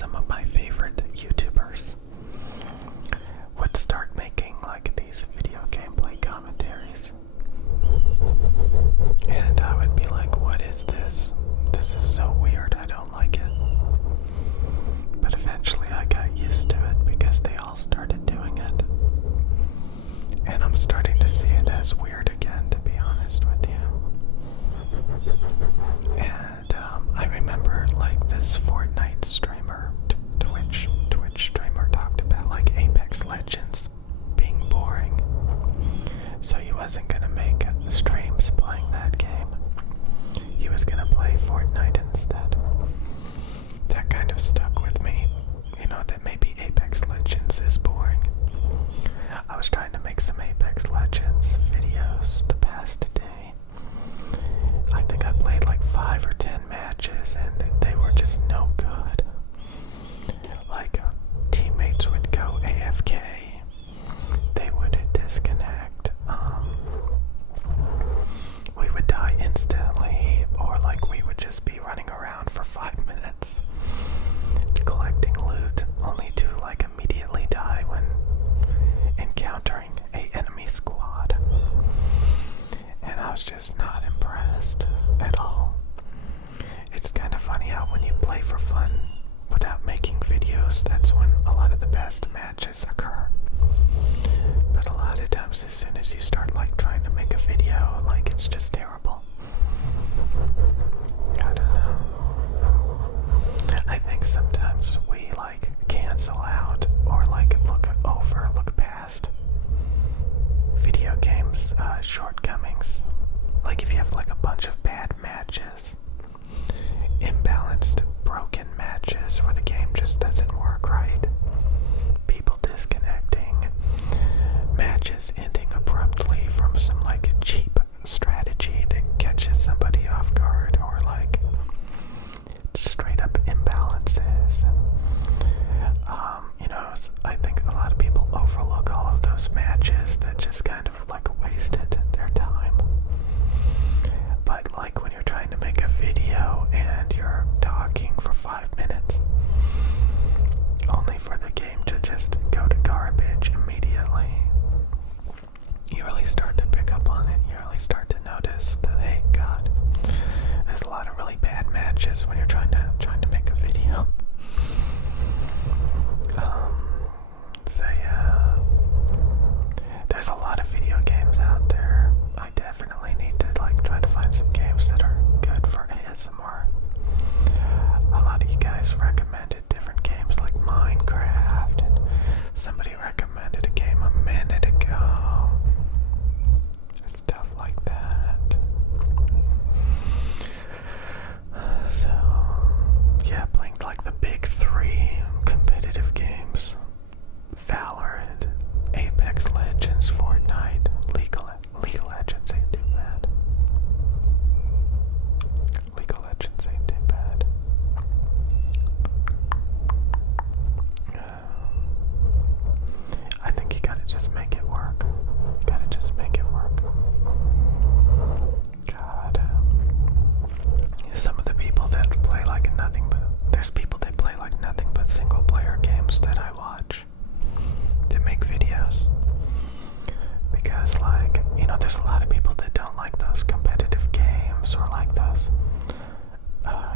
some of my favorite YouTubers would start making like these video gameplay commentaries. And I would be like, what is this? This is so weird, I don't like it. But eventually I got used to it because they all started doing it. And I'm starting to see it as weird again, to be honest with you. And I remember like this Fortnite streamer, Twitch streamer talked about like Apex Legends being boring. So he wasn't going to make streams playing that game. He was going to play Fortnite instead. That kind of stuck with me. You know, that maybe Apex Legends is boring. I was trying to make some Apex Legends videos the past day. I think I played like 5 or 10 matches and they were just no good. Like, teammates would go AFK. They would disconnect. We would die instantly, or like we would just be running around for 5 minutes collecting loot, only to like immediately die when encountering a enemy squad. And I was just not impressed at all. It's kind of funny how when you play for fun without making videos, that's when a lot of the best matches occur. But a lot of times as soon as you start like trying to make a video, like it's just terrible. I don't know. I think sometimes we like cancel out or like look past video games shortcomings. Like if you have like a bunch of bad matches, imbalanced, broken matches where the game just doesn't work right, people disconnecting, matches ending abruptly from some like cheap strategy that catches somebody off guard, or like straight up imbalances. You know, I think a lot of people overlook all of those matches that just kind of like wasted their time. But like when you're trying to make a video and you're talking for 5 minutes, only for the game to just go to garbage immediately, you really start to pick up on it. You really start to notice that, hey, God, there's a lot of really bad matches when you're trying to make a video. So yeah, there's a lot of video games out there. I definitely need to like try to find some games that are good for ASMR. A lot of you guys recommended different games like Minecraft, and somebody recommended a game a minute ago. Stuff like that. So yeah, playing like the big 3 competitive games: Valorant, Apex Legends, Fortnite, League of Legends ain't too bad. League of Legends ain't too bad. I think you gotta just make it work. You gotta just make it work. God. Some of the people that play like nothing but... There's people that play like nothing but single player games that I watch. That make videos. Because like, you know, there's a lot of people that don't like those competitive games, or like those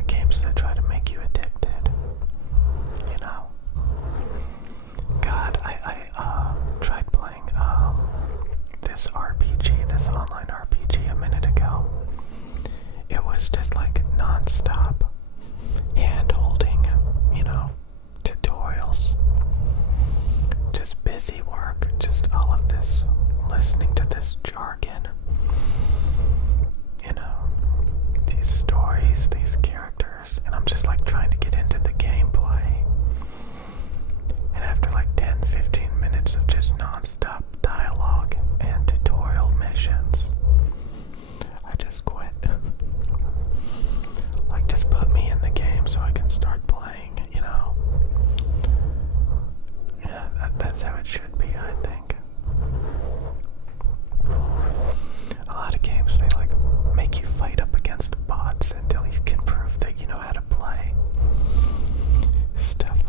games that try to make you addicted. You know? God, I tried playing this RPG, this online RPG a minute ago. It was just like non-stop hand-holding, you know, tutorials. Just busy work, just all of this, listening to this jargon. You know, these stories, these characters, and I'm just like trying to get into the gameplay. And after like 10-15 minutes of just non-stop dialogue and tutorial missions, I just quit. Like, just put me in the game so I can start playing, you know? Yeah, that's how it should be, I think. A lot of games, they like make you fight up against bots until you can prove that you know how to play. Stuff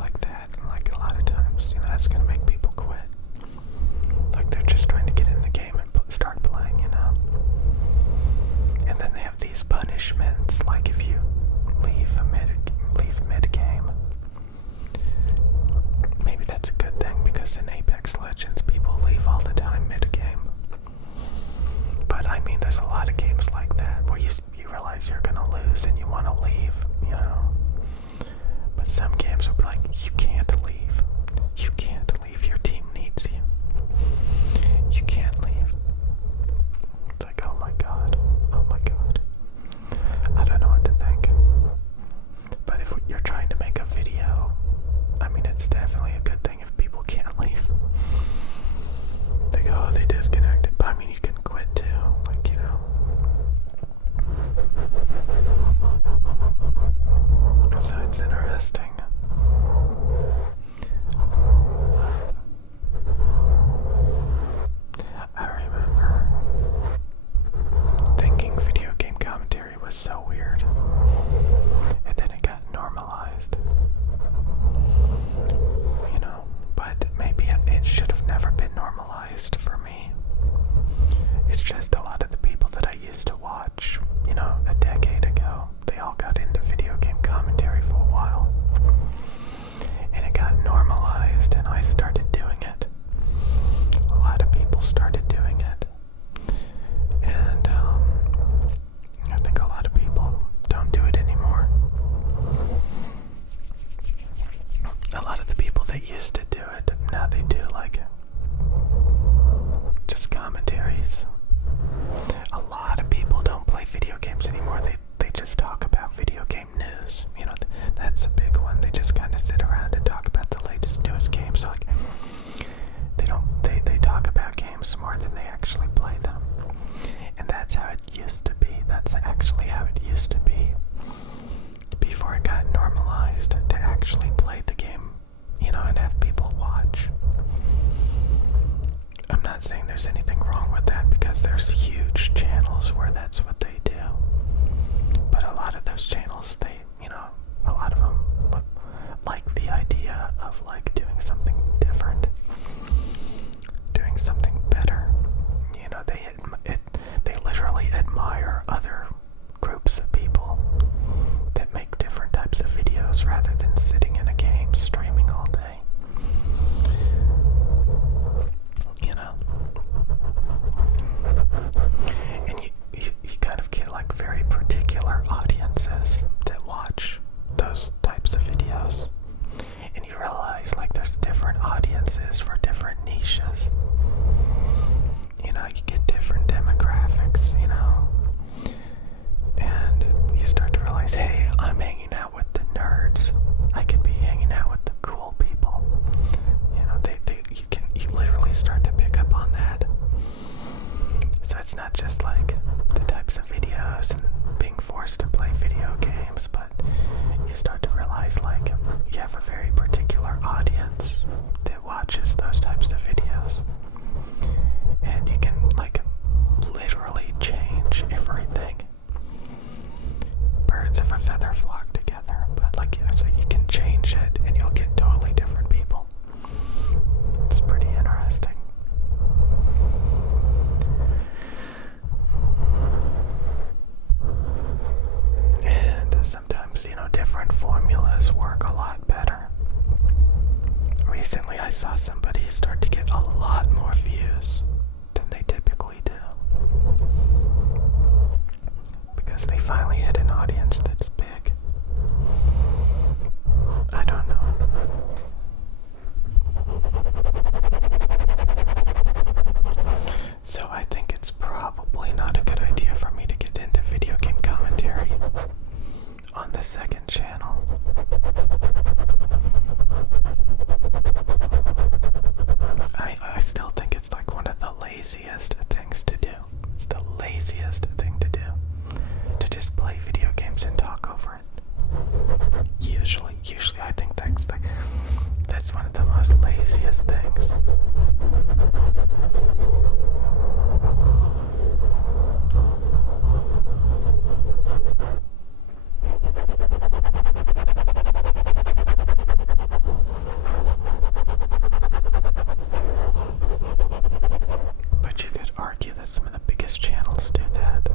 maybe that's a good thing, because in Apex Legends people leave all the time mid-game. But I mean, there's a lot of games like that where you realize you're gonna lose and you want to leave, you know. But some games will be like, you can't leave. You can't leave. Your team needs you. You can't leave. It's like, oh my god. Oh my god. I don't know what to think. But if you're trying to make a video, I mean, it's definitely a good thing if people can't leave. They go, oh, they disconnected. But I mean, you can quit too. Like, you know. So it's interesting. I remember thinking video game commentary was so weird, and then it got normalized, you know, but maybe it should have never been normalized for me. It's just a lot of the people that I used to watch, you know, a decade ago, they all got into video game commentary for a while, and it got normalized, and I started doing it. A lot of people started doing it, and I think a lot of people don't do it anymore. A lot of the people that used to do it, now they do like just commentaries. A lot of people don't play video games anymore. They just talk about video game news. You know, that's a big one. They just kind of sit around and talk about the latest news games. So like, they talk about games more than they actually play them. And that's how it used to be. That's actually how it used to be before it got normalized to actually play the game, you know, and have people watch. I'm not saying there's anything wrong with that, because there's huge channels where that's what they do. But a lot of those channels, they, you know, a lot of them like the idea of like doing something different, doing something better. You know, they literally admire other groups of people that make different types of videos rather than sitting in a game streaming all day. You know, and you kind of get like very particular audiences that watch those types of videos, and you realize like there's different audiences for different niches. You know, you get different demographics, you know, and you start to realize, hey, I'm hanging out with the nerds. I could be hanging out with the cool people. You know, you literally start to pick up on that. So it's not just like the types of videos and being forced to play video games, but you start to realize like you have a very particular audience that watches those types of videos. And you can like literally change everything. Birds of a feather flock together, but like, yeah, so you can change it and you'll get totally different people. It's pretty interesting. And sometimes, you know, different formulas work a lot better. Recently I saw somebody start to get a lot more views than they typically do, because they finally hit an audience that's big. I don't know. So I think it's probably not a good idea for me to get into video game commentary on the second channel. I still think it's like one of the laziest things to do. It's the laziest thing to do, to just play video games and talk over it. Usually I think that's one of the most laziest things. But you could argue that some of the biggest channels do that.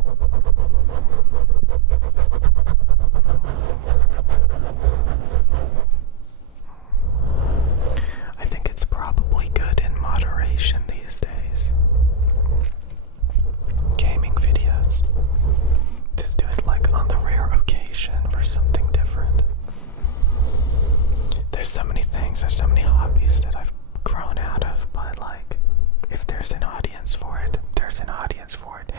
I there's so many hobbies that I've grown out of, but like, if there's an audience for it, there's an audience for it.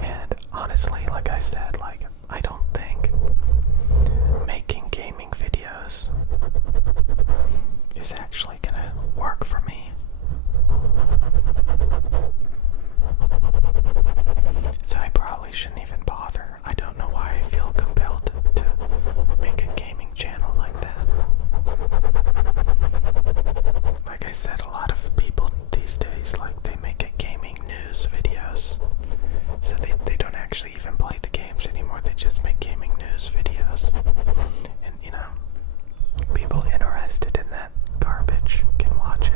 And honestly, like I said, like, I don't think making gaming videos is actually gonna work for me. So I probably shouldn't even bother. I don't know why I feel compelled to make a gaming channel like that. Like I said, a lot of people these days, like, they make a gaming news videos. So they don't actually even play the games anymore. They just make gaming news videos. And, you know, people interested in that garbage can watch it.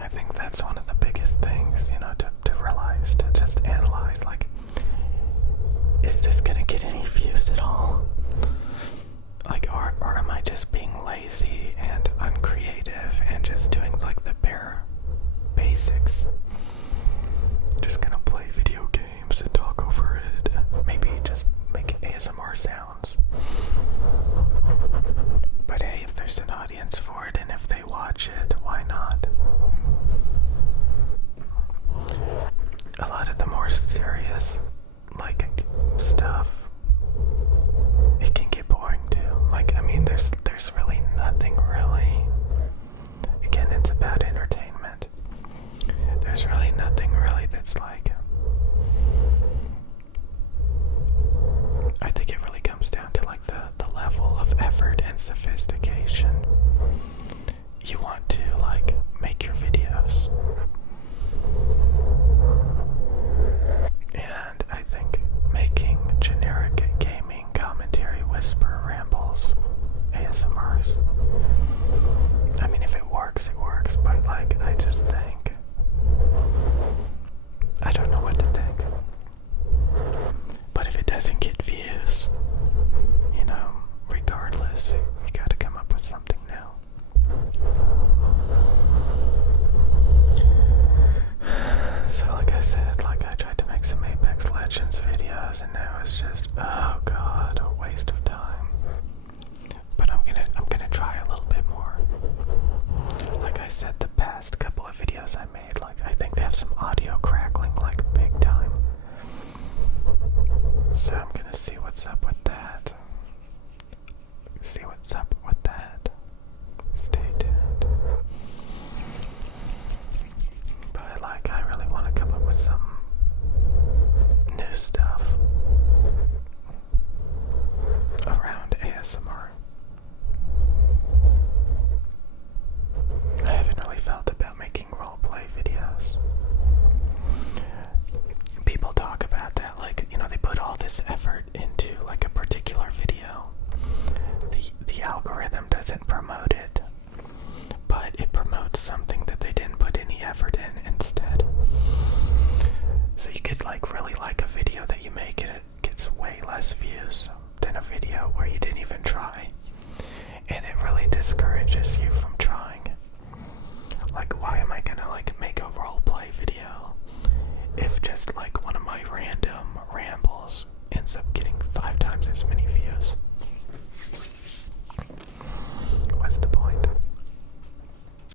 I think that's one of the biggest things, you know, to realize, to just analyze, like, is this gonna get any views at all? Like, or am I just being lazy and uncreative and just doing like the bare basics? Just gonna play video games and talk over it. Maybe just make ASMR sounds. But hey, if there's an audience for it and if they watch it, why not? A lot of the more serious, like, stuff, it can get boring too. Like, I mean, there's really nothing really. Again, it's about entertainment. There's really nothing really that's like, I think it really comes down to like the level of effort and sophistication you want to like make your videos. And I think making generic gaming commentary, whisper, rambles, ASMRs, I mean, if it works, it works, but like, I just think, I don't know what to think. But if it doesn't get views, you know, regardless, you gotta come up with something new. So like I said, like, I tried to make some Apex Legends videos and now it's just, oh god, a waste of time. But I'm gonna try a little bit more. Like I said, the past couple of videos I made, like, I think they have some audio crackling, like, big time. So I'm gonna see what's up with that. See what's up with that. Stay tuned. But like, I really want to come up with some new stuff around ASMR. I haven't really felt about making roleplay videos. People talk about that, like, you know, they put all this effort into like a particular video. The algorithm doesn't promote it, but it promotes something that they didn't put any effort in instead. So you could like really like a video that you make and it gets way less views than a video where you didn't even try. And it really discourages you from trying. Like, why am I gonna like make a roleplay video if just like one of my random rambles ends up getting 5 times as many views?